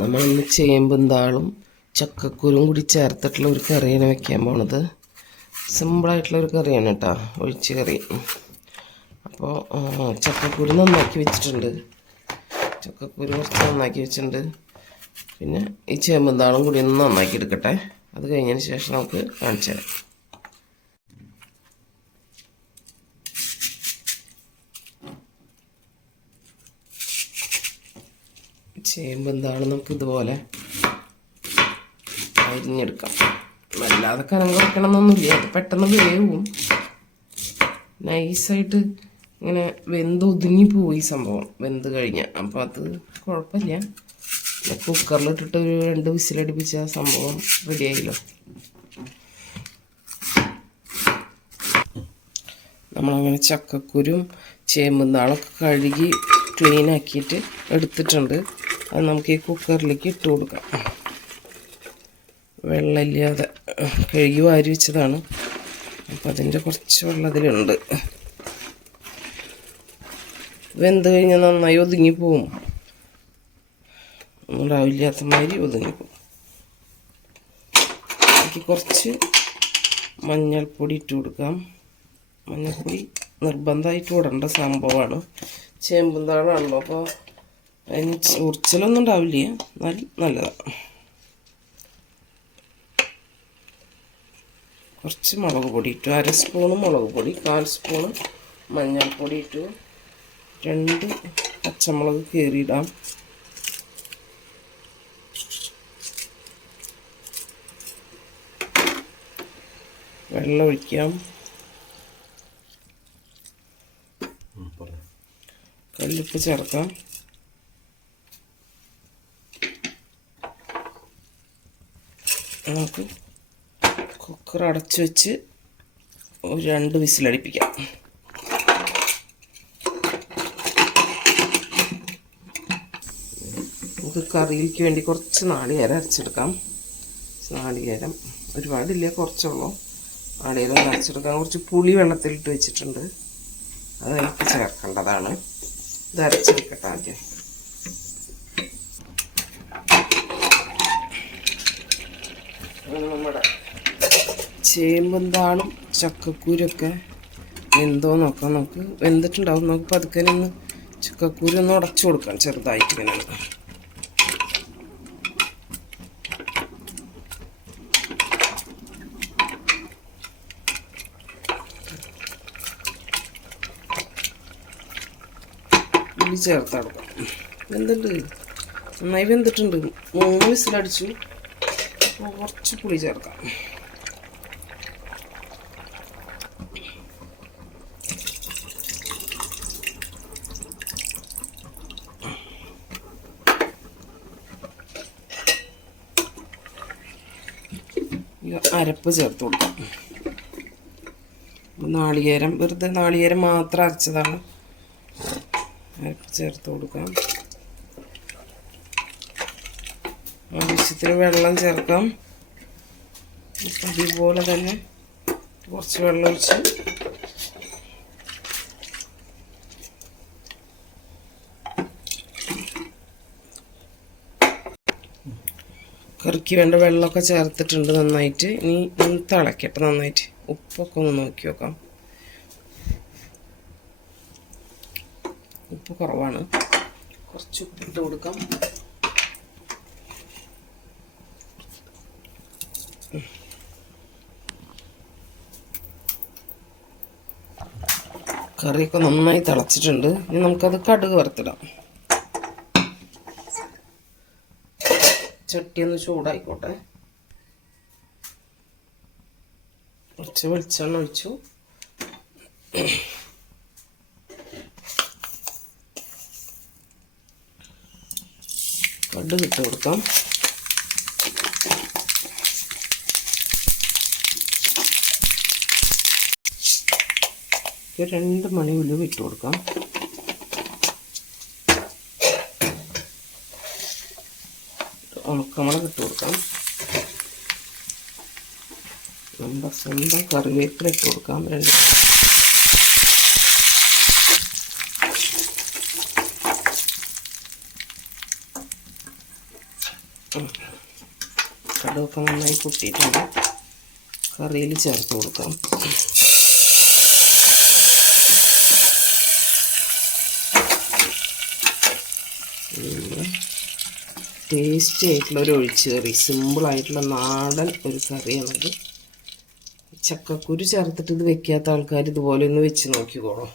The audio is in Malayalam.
നമ്മളിന്ന് ചേമ്പും താളും ചക്കക്കുരും കൂടി ചേർത്തിട്ടുള്ള ഒരു കറിയാണ് വെക്കാൻ പോണത്. സിമ്പിളായിട്ടുള്ള ഒരു കറിയാണ് കേട്ടോ ഒഴിച്ച് കറി. അപ്പോൾ ചക്കക്കുരു നന്നാക്കി വെച്ചിട്ടുണ്ട്. ചക്കക്കുരു കുറച്ച് നന്നാക്കി വെച്ചിട്ടുണ്ട്. പിന്നെ ഈ ചേമ്പും താളും കൂടി ഒന്ന് നന്നാക്കി എടുക്കട്ടെ. അത് കഴിഞ്ഞതിന് ശേഷം നമുക്ക് കാണിച്ചു തരാം ചേമ്പ് എന്താണ് നമുക്ക് ഇതുപോലെ അരിഞ്ഞെടുക്കാം. വല്ലാതെ കനം കുറയ്ക്കണം എന്നൊന്നുമില്ല അത് പെട്ടെന്ന് വേവും. നൈസായിട്ട് ഇങ്ങനെ വെന്ത് ഒതുങ്ങി പോയി സംഭവം. വെന്ത് കഴിഞ്ഞ. അപ്പോൾ അത് കുഴപ്പമില്ല. കുക്കറിലിട്ടിട്ട് ഒരു രണ്ട് വിസിലടിപ്പിച്ച സംഭവം റെഡിയായില്ലോ. നമ്മളങ്ങനെ ചക്കക്കുരും ചേമ്പ് നാളൊക്കെ കഴുകി ക്ലീൻ ആക്കിയിട്ട് എടുത്തിട്ടുണ്ട്. അത് നമുക്ക് ഈ കുക്കറിലേക്ക് ഇട്ട് കൊടുക്കാം. വെള്ളമില്ലാതെ കഴുകി വാരി വെച്ചതാണ്. അപ്പം അതിന്റെ കുറച്ച് വെള്ളം അതിലുണ്ട് വെന്ത് കഴിഞ്ഞാൽ നന്നായി ഒതുങ്ങി പോവും. ഉണ്ടാവില്ലാത്ത മാതിരി ഒതുങ്ങി പോകും എനിക്ക് കുറച്ച് മഞ്ഞൾപ്പൊടി ഇട്ട് കൊടുക്കാം. മഞ്ഞൾപ്പൊടി നിർബന്ധമായിട്ട് ഇടേണ്ട സംഭവമാണ്. ചേമ്പും അപ്പോൾ അതിന് ഉറിച്ചിലൊന്നും ഉണ്ടാവില്ല. നല്ല നല്ലതാണ് കുറച്ച് മുളക് പൊടി ഇട്ടു. അര സ്പൂണ് മുളക് പൊടി കാൽ സ്പൂണ് മഞ്ഞൾപ്പൊടി ഇട്ടു. രണ്ട് പച്ചമുളക് കീറിയിടാം. വെള്ളം ഒഴിക്കാം. കല്ലുപ്പ് ചേർക്കാം. നമുക്ക് കുക്കർ അടച്ചു വെച്ച് ഒരു രണ്ട് വിസിലടിപ്പിക്കാം നമുക്ക് കറിയിലേക്ക് വേണ്ടി കുറച്ച് നാളികേരം അരച്ചെടുക്കാം. നാളികേരം ഒരുപാടില്ല കുറച്ചുള്ളൂ. നാളികേരം അരച്ചെടുക്കാം. കുറച്ച് പുളി വെള്ളത്തിലിട്ട് വെച്ചിട്ടുണ്ട്. അത് അതിലേക്ക് ചേർക്കേണ്ടതാണ്. ഇത് അരച്ചെടുക്കട്ടെ ആദ്യം. നമ്മുടെ ചേമ്പും താളും ചക്കക്കൂരൊക്കെ വെന്തോ നോക്കാം നമുക്ക് വെന്തിട്ടുണ്ടാവും. നമുക്ക് പതുക്കെ ഒന്ന് ചക്കക്കൂരി ഒന്ന് ഉടച്ചു കൊടുക്കാം. ചെറുതായിട്ട് ഇങ്ങനെ. ചേർത്തടക്കാം വെന്തുണ്ട്. നന്നായി വെന്തിട്ടുണ്ട്. മൂന്ന് വിസിലടിച്ചു. കുറച്ച് പുളി ചേർക്കാം അരപ്പ് ചേർത്ത് കൊടുക്കാം. നാളികേരം വെറുതെ നാളികേരം മാത്രം അരച്ചതാണ്. അരപ്പ് ചേർത്ത് കൊടുക്കാം. ആവശ്യത്തിന് വെള്ളം ചേർക്കാം. അതുപോലെ തന്നെ കുറച്ച് വെള്ളം ഒഴിച്ച്. കറിക്ക് വേണ്ട വെള്ളമൊക്കെ ചേർത്തിട്ടുണ്ട് നന്നായിട്ട്. ഇനി ഒന്ന് തിളക്കട്ടെ നന്നായിട്ട് ഉപ്പൊക്കെ ഒന്ന് നോക്കി നോക്കാം. ഉപ്പ് കുറവാണ്. കുറച്ച് ഉപ്പിട്ട് കൊടുക്കാം. കറിയൊക്കെ നന്നായി തിളച്ചിട്ടുണ്ട്. ഇനി നമുക്കത് കടുക് വറുത്തിടാം. ചട്ടി ഒന്ന് ചൂടായിക്കോട്ടെ. കുറച്ച് വെളിച്ചെണ്ണ ഒഴിച്ചു. കടുക് ഇട്ട് കൊടുക്കാം. ഒരു രണ്ട് മണി ഉലുവ ഇട്ട് കൊടുക്കാം. ഉണക്കമുളക് ഇട്ട് കൊടുക്കാം. നമ്മുടെ സ്വന്തം കറിവേപ്പില ഇട്ട് കൊടുക്കാം. രണ്ട് കടുവൊക്കെ നന്നായി പൊട്ടിയിട്ടുണ്ട് കറിയിൽ ചേർത്ത് കൊടുക്കാം. ടേസ്റ്റി ആയിട്ടുള്ള ഒരു ഒഴിച്ചു കറി. സിമ്പിളായിട്ടുള്ള നാടൻ ഒരു കറിയാണത്. ചക്കക്കുരു ചേർത്തിട്ട് ഇത് വെക്കാത്ത ആൾക്കാർ ഇതുപോലെ ഒന്ന് വെച്ച് നോക്കിക്കോളൂ.